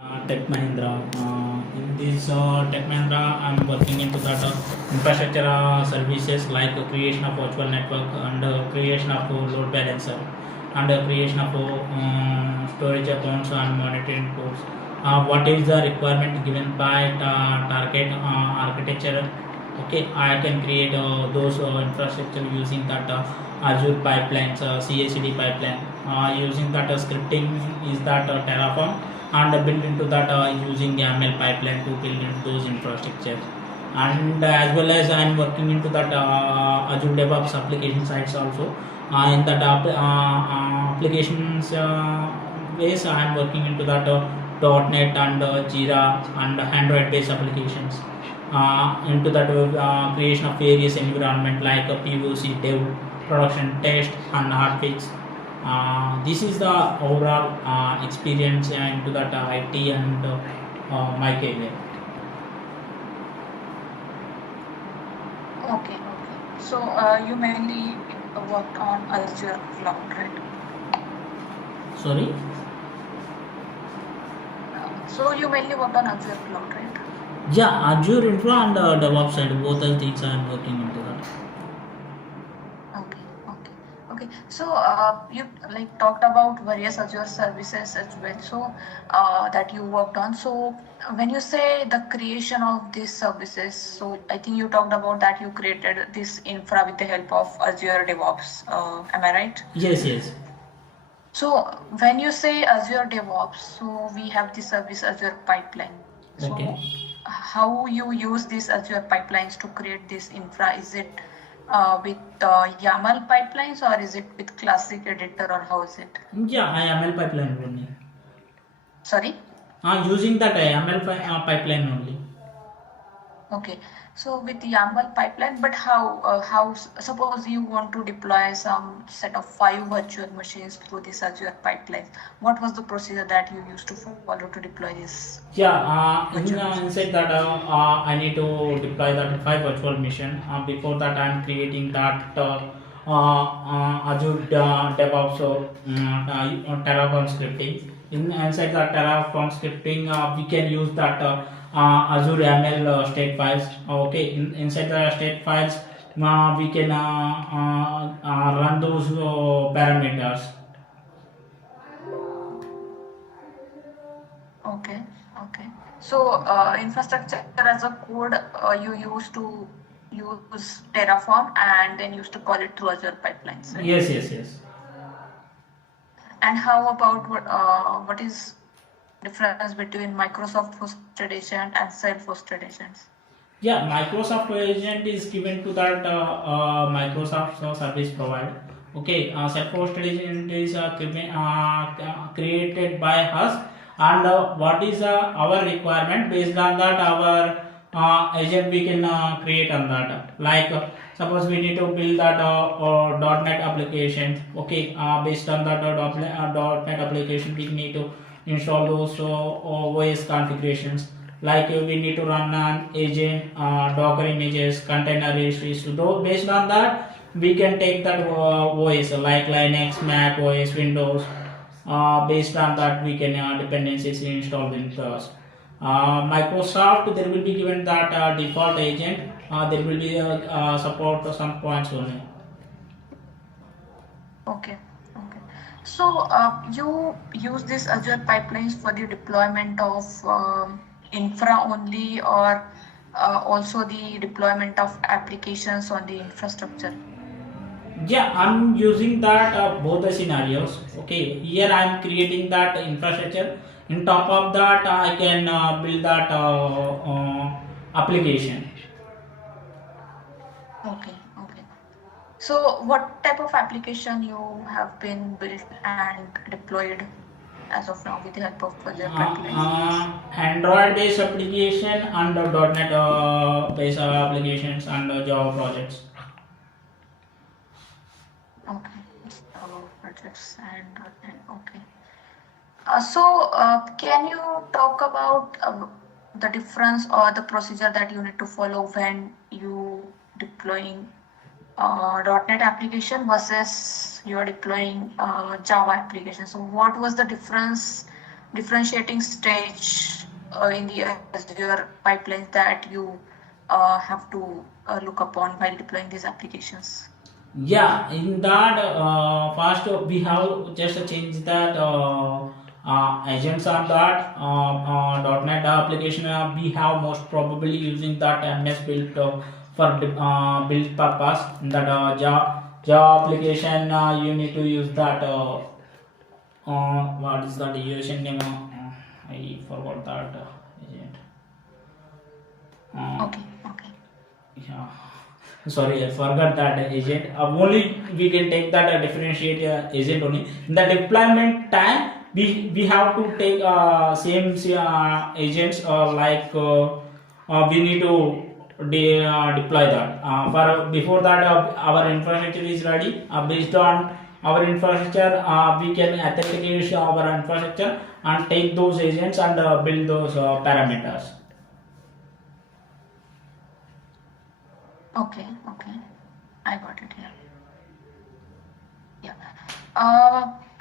Tech Mahindra. In this Tech Mahindra, I'm working into that infrastructure services like creation of virtual network and creation of load balancer and creation of storage accounts and monitoring tools. What is the requirement given by target architecture? Okay, I can create those infrastructure using that Azure pipelines, CI/CD pipeline. Using that scripting is that Terraform and built into that using YAML pipeline to build into those infrastructures. And as well as I'm working into that Azure DevOps application sites also. In that applications ways, I'm working into that .NET and Jira and Android based applications. Into that creation of various environment like POC, dev, production, test, and hotfix. This is the overall experience into that IT and my career. Okay, okay. So you mainly worked on Azure cloud, right? Sorry. So you mainly worked on Azure cloud, right? Yeah, Azure Infra and DevOps side, both are things I am working into that. Okay, okay, okay. So you like talked about various Azure services as well. So that you worked on. So when you say the creation of these services, so I think you talked about that you created this infra with the help of Azure DevOps. Am I right? Yes, yes. So when you say Azure DevOps, so we have the service Azure pipeline. So Okay. how you use these Azure pipelines to create this infra? Is it with YAML pipelines or is it with classic editor or how is it? Yeah, IML pipeline only. Sorry? Using that IML pipeline only. Okay, so with YAML pipeline, but how suppose you want to deploy some set of 5 virtual machines through this Azure pipeline, what was the procedure that you used to follow to deploy this? Yeah, inside that I need to deploy that 5 virtual machine. Before that, I'm creating that Azure DevOps Terraform scripting. Inside that Terraform scripting, we can use that Azure ML state files. Okay, inside the state files, we can run those parameters. Okay, okay. So infrastructure as a code, you used to use Terraform and then used to call it through Azure pipelines, right? Yes, yes, yes. And how about what is difference between Microsoft hosted agent and self-hosted agents? Yeah, Microsoft agent is given to that Microsoft service provider. Okay, self-hosted agent is created by us, and what is our requirement based on that our agent we can create on that. Like suppose we need to build that .NET application. Okay, based on that .NET application, we need to install those OS configurations like we need to run an agent, Docker images, container registries. So based on that, we can take that OS like Linux, Mac OS, Windows. Based on that, we can dependencies installed in us. Microsoft, there will be given that default agent. There will be support to some points only. Okay, okay. So you use this Azure pipelines for the deployment of infra only or also the deployment of applications on the infrastructure? Yeah, I'm using that both the scenarios. Okay, here I'm creating that infrastructure. In top of that, I can build that application. Okay, okay. So what type of application you have been built and deployed as of now with the help of Azure pipelines? Android based application and .NET based applications and Java projects. Okay, projects and okay. So can you talk about the difference or the procedure that you need to follow when you deploying .NET application versus you are deploying Java application? So what was the difference differentiating stage in the Azure pipelines that you have to look upon while deploying these applications? Yeah, in that first we have just changed that agents on that .NET application. We have most probably using that MS build for build purpose. In that Java application, you need to use that. What is that agent name? I forgot that agent. Okay, okay. Yeah. Sorry, I forgot that agent. Only we can take that differentiate agent only. In the deployment time, we have to take same agents we need to deploy that. For before that, our infrastructure is ready. Based on our infrastructure, we can authenticate our infrastructure and take those agents and build those parameters. Okay, okay. I got it here. Yeah.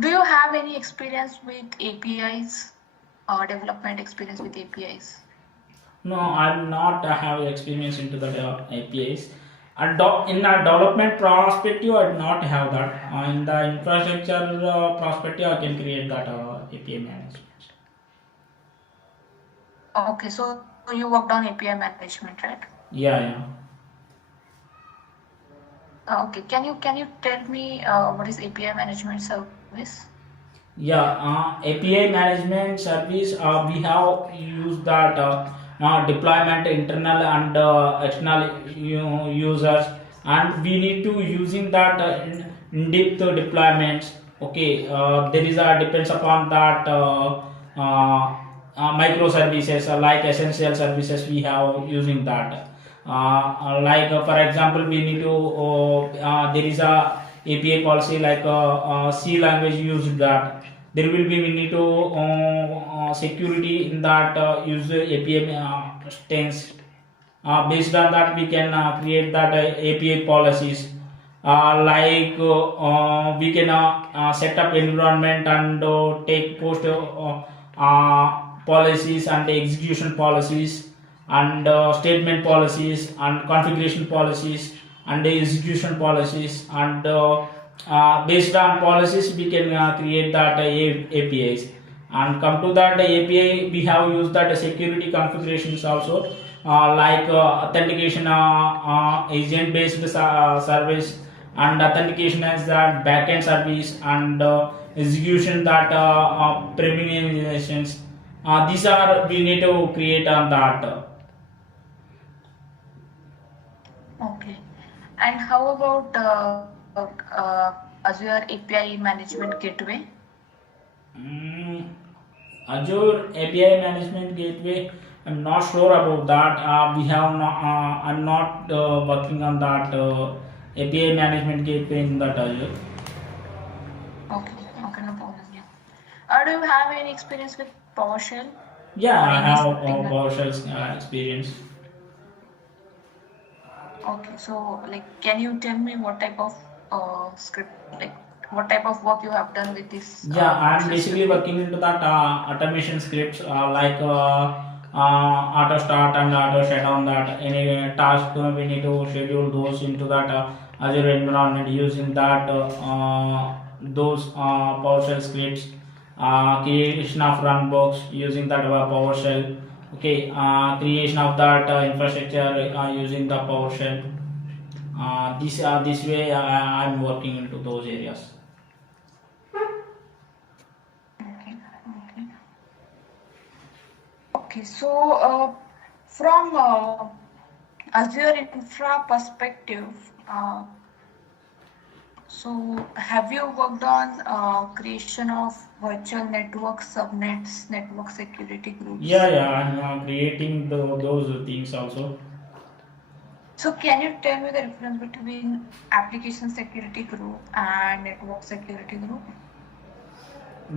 Do you have any experience with APIs or development experience with APIs? No, I'm not have experience into the APIs. And in a development perspective, I do not have that. In the infrastructure perspective, I can create that API management. Okay, so you worked on API management, right? Yeah, yeah. Okay, can you tell me what is API management service? Yeah, API management service, we have used that deployment internal and external users, and we need to using that in-depth deployments. Okay, there is a depends upon that microservices like essential services we have using that. For example, we need to there is a API policy like C language used that there will be we need to security in that user API stance. Based on that, we can create that API policies. We can set up environment and take post policies and execution policies and statement policies and configuration policies and the execution policies and based on policies we can create that APIs. And come to that API, we have used that security configurations also, authentication agent based service and authentication as that backend service and execution that permissions. These are we need to create on that. Okay. And how about Azure API Management Gateway? Azure API Management Gateway, I'm not sure about that. We have not, I'm not working on that API Management Gateway in that Azure. Okay, okay, no problem. Yeah. Do you have any experience with PowerShell? Yeah, Or I any have scripting PowerShell experience. Okay, so like, can you tell me what type of script, like, what type of work you have done with this? Yeah, I'm PowerShell basically scripting? working into that automation scripts auto start and auto shut down that any task we need to schedule those into that Azure environment using that those PowerShell scripts, creation of runbooks using that PowerShell. Okay, creation of that infrastructure using the PowerShell. This way I'm working into those areas. Okay, okay. Okay, so from Azure infra perspective, so have you worked on creation of virtual network subnets, network security groups? Yeah, I'm creating those things also. So can you tell me the difference between application security group and network security group?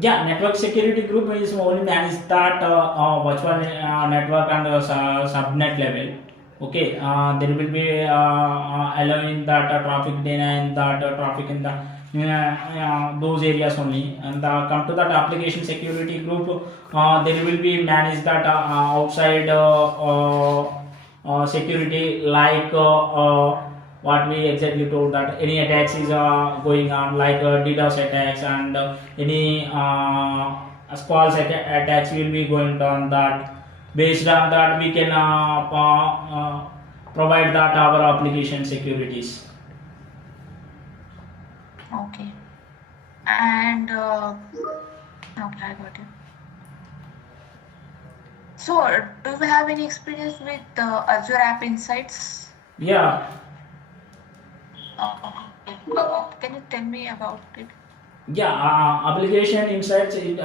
Yeah, network security group is only manage that virtual network and subnet level. Okay, there will be allowing that traffic data and that traffic in the those areas only. And come to that application security group, there will be managed that outside security, like what we exactly told, that any attacks is going on, like DDoS attacks, and any attacks will be going on. That based on that we can provide that our application securities. Okay. And okay, I got it. So, do you have any experience with Azure App Insights? Yeah. Can you tell me about it? Yeah, application insights, it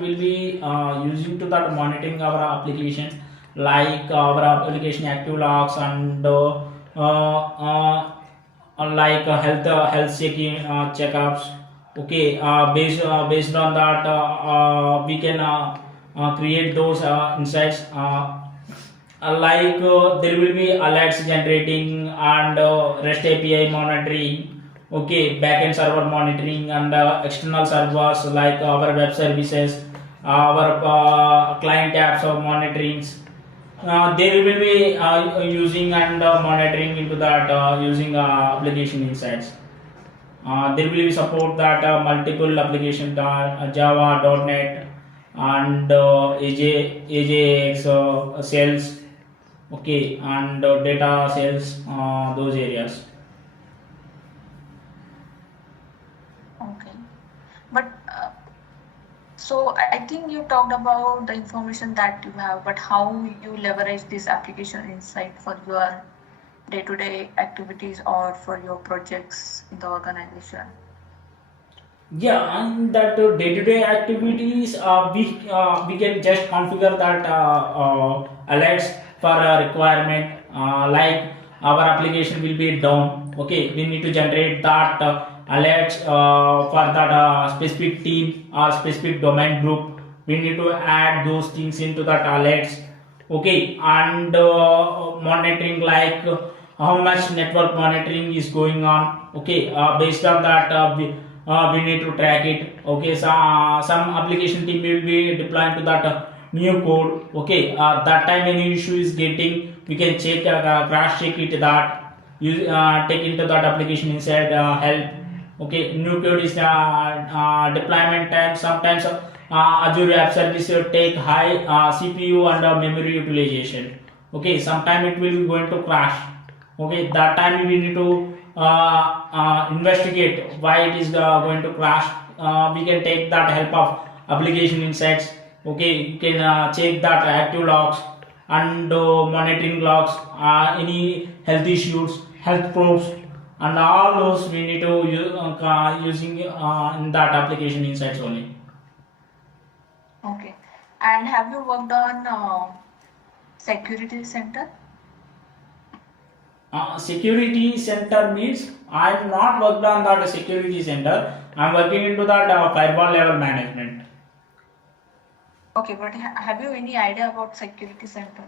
will be using to that monitoring our applications, like our application active logs, and like health checking checkups. Okay, based on that we can create those insights, like there will be alerts generating, and REST API monitoring. Okay, backend server monitoring, and external servers like our web services, our client apps of monitorings. They will be using and monitoring into that using application insights. There will be support that multiple application, Java, .NET, and AJX sales. Okay, and data sales, those areas. Okay. But so I think you talked about the information that you have, but how you leverage this application insight for your day-to-day activities or for your projects in the organization? Yeah, and that day-to-day activities, we can just configure that alerts for a requirement, like our application will be down. Okay, we need to generate that alerts for that specific team or specific domain group. We need to add those things into that alerts. Okay, and monitoring, like how much network monitoring is going on. Okay, based on that we need to track it. Okay, so some application team will be deploying to that new code. Okay, that time any issue is getting, we can check, crash check it, that you take into that application inside help. Okay, new code is deployment time. Sometimes Azure App Service will take high CPU and memory utilization. Okay, sometime it will going to crash. Okay, that time we need to investigate why it is going to crash. We can take that help of application insights. Okay, you can check that active logs and monitoring logs, any health issues, health probes, and all those we need to using in that application insights only. Okay. And have you worked on security center? Security center means I am not worked on that security center. I am working into that firewall level management. Okay, but have you any idea about security center?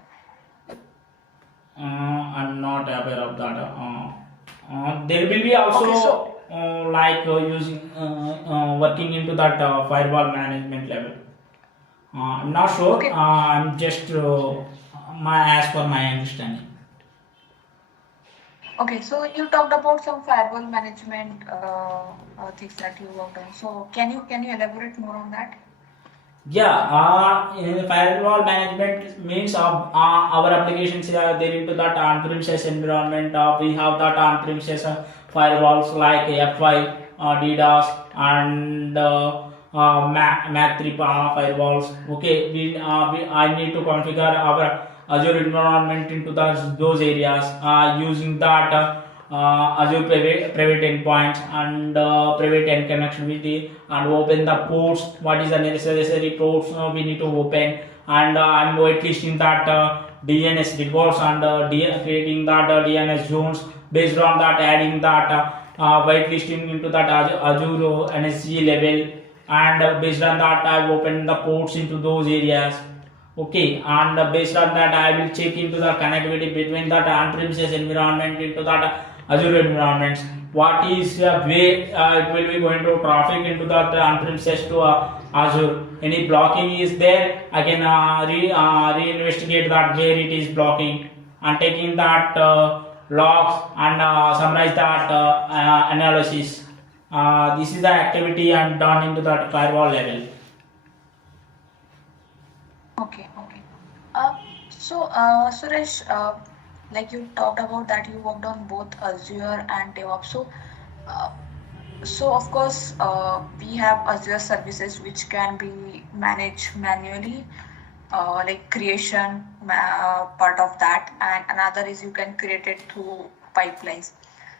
I'm not aware of that. There will be also Okay, so like using working into that firewall management level. I'm not sure. okay, I'm just as per my understanding. okay. So you talked about some firewall management things that you worked on. So can you elaborate more on that? Yeah, in firewall management means our applications are there into that on-premises environment. We have that on-premises firewalls like F5, DDoS, and MAC3 firewalls. Okay, I need to configure our Azure environment into those areas using that Azure private endpoints, and private end connectivity, and open the ports. What is the necessary ports we need to open, and I'm whitelisting that DNS records, and creating that DNS zones. Based on that, adding that whitelisting into that Azure NSG level, and based on that, I've opened the ports into those areas. Okay, and based on that, I will check into the connectivity between that on-premises environment into that Azure environments. What is the way it will be going to traffic into the on-premises to Azure? Any blocking is there? I can reinvestigate that where it is blocking and taking that logs and summarize that analysis. This is the activity and done into that firewall level. Okay, okay. Suresh, like you talked about that you worked on both Azure and DevOps. Uh, so of course, we have Azure services which can be managed manually, like creation part of that, and another is you can create it through pipelines.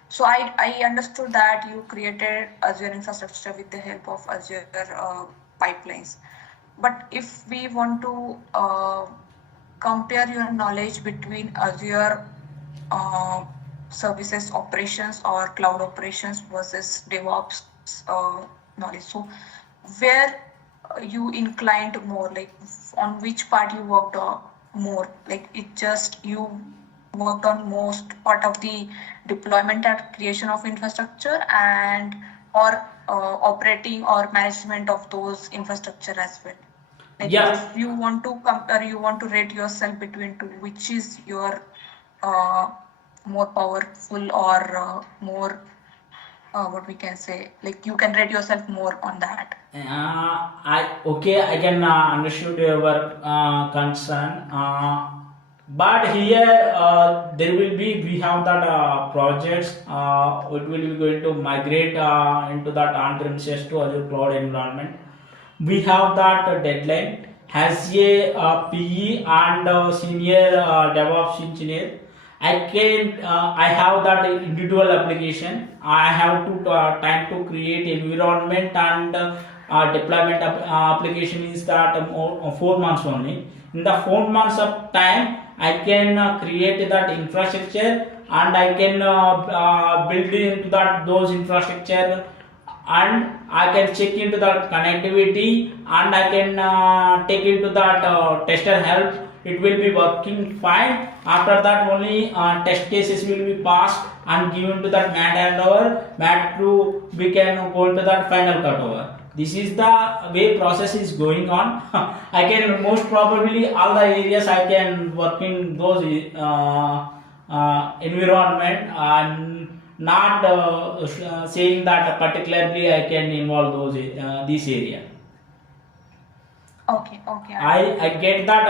So I understood that you created Azure infrastructure with the help of Azure pipelines. But if we want to compare your knowledge between Azure uh, services operations or cloud operations versus DevOps knowledge, so where you inclined more, like on which part you worked on more, like it just you worked on most part of the deployment and creation of infrastructure and or operating or management of those infrastructure as well. Like Yeah. if you want to compare, you want to rate yourself between two, which is your uh, more powerful or more what we can say, like you can rate yourself more on that. I can understood your concern. But here there will be we have that projects. It will be going to migrate into that on-premises to Azure cloud environment. We have that deadline. As a PE and senior DevOps engineer, I have that individual application. I have to time to create environment and deployment application is that 4 months only. In the 4 months of time, I can create that infrastructure and I can build into that those infrastructure and I can check into that connectivity and I can take into that tester help. It will be working fine. After that only test cases will be passed and given to that mat handover. Mat through we can go into that final cutover. This is the way process is going on. I can most probably all the areas I can work in those environment and not saying that particularly I can involve those this area. Okay, okay. I get that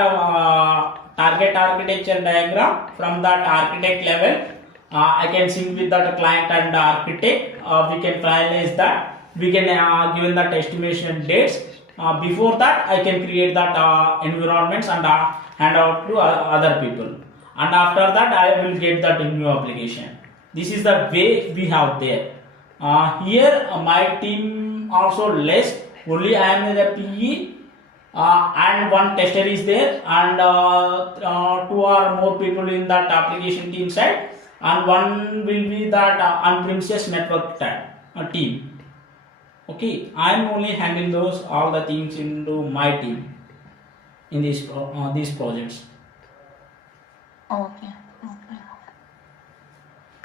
target architecture diagram from that architect level. I can sync with that client and architect. We can finalize that. We can given that estimation dates. Before that, I can create that environments and hand out to other people. And after that, I will get that new application. This is the way we have there. Here, my team also less. Only I am the PE and one tester is there and two or more people in that application team side and one will be that on-premises network team. Okay, I am only handling those all the things into my team in these projects. Okay, okay.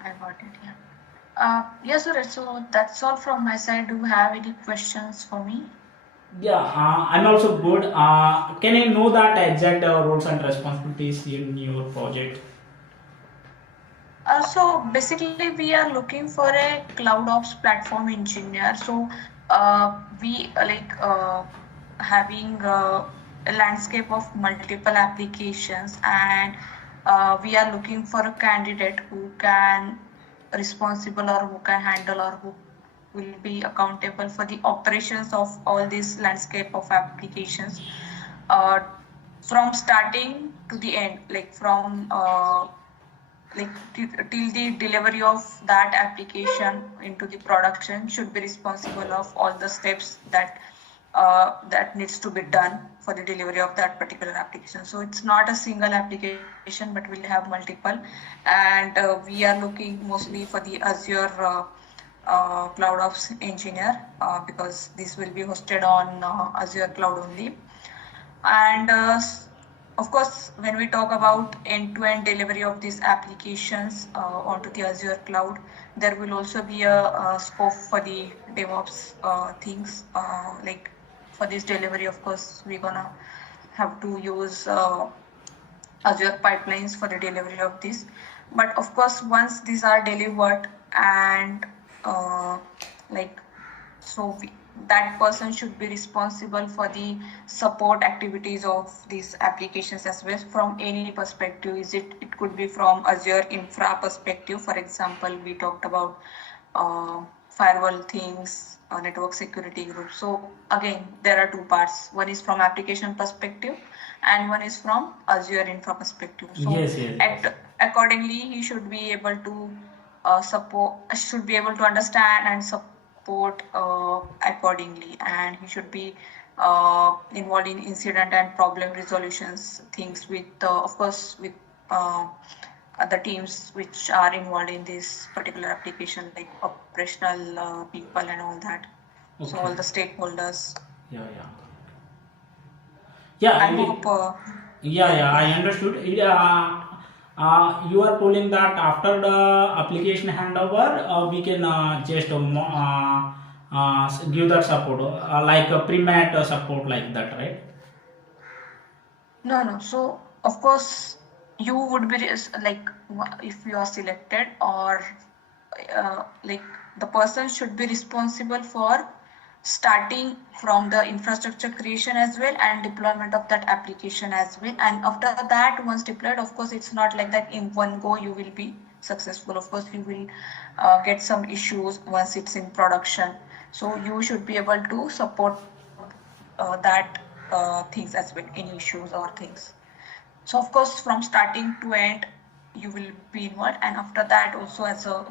I got it. Yeah. Yes, sir. So that's all from my side. Do you have any questions for me? Yeah, I'm also good. Can I know that exact roles and responsibilities in your project? So basically, we are looking for a cloud ops platform engineer. So we having a landscape of multiple applications, and we are looking for a candidate who can responsible or who can handle or who will be accountable for the operations of all this landscape of applications from starting to the end, like from till the delivery of that application into the production, should be responsible of all the steps that that needs to be done for the delivery of that particular application. So it's not a single application, but we'll have multiple, and we are looking mostly for the Azure Cloud Ops engineer because this will be hosted on Azure Cloud only. And of course, when we talk about end-to-end delivery of these applications onto the Azure cloud, there will also be a scope for the DevOps things. Like for this delivery, of course, we're gonna have to use Azure pipelines for the delivery of this. But of course, once these are delivered and uh, like so that person should be responsible for the support activities of these applications as well from any perspective. It could be from Azure infra perspective. For example, we talked about firewall things, network security group. So again, there are two parts. One is from application perspective and one is from Azure infra perspective. So Yes. accordingly, he should be able to should be able to understand and support accordingly, and he should be involved in incident and problem resolutions things with of course with the teams which are involved in this particular application, like operational people and all that. Okay. So all the stakeholders. Yeah, yeah. Yeah, I hope. I understood. You are telling that after the application handover, we can just give that support, like a pre-mat support like that, right? No. So of course, you would be like if you are selected, or like the person should be responsible for starting from the infrastructure creation as well and deployment of that application as well. And after that, once deployed, of course, it's not like that in one go you will be successful. Of course, you will get some issues once it's in production. So you should be able to support that things as well, any issues or things. So of course, from starting to end, you will be involved, and after that also as a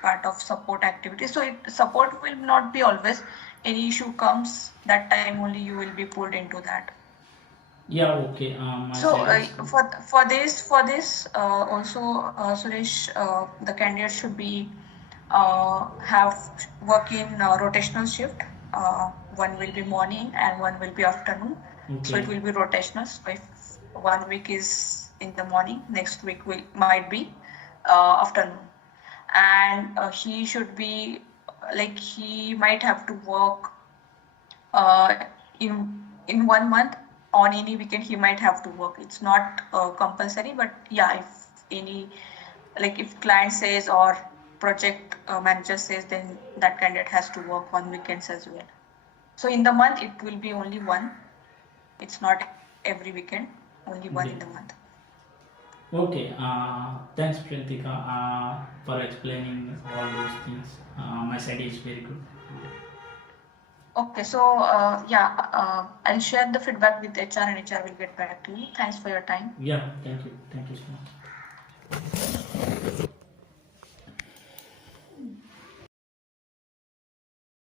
part of support activity. So support will not be always. Any issue comes, that time only you will be pulled into that. Yeah, okay. So for this also Suresh, the candidate should be have work in rotational shift. One will be morning and one will be afternoon. Okay. So it will be rotational. So if 1 week is in the morning, next week might be afternoon, and he should be like he might have to work uh, in 1 month. On any weekend he might have to work. It's not compulsory, but yeah, if any, like if client says or project manager says, then that candidate has to work on weekends as well. So in the month it will be only one. It's not every weekend, only one in the month. Okay, thanks Priyantika for explaining all those things. My side is very good. Okay, so I'll share the feedback with HR and HR will get back to you. Thanks for your time. Yeah, thank you so much.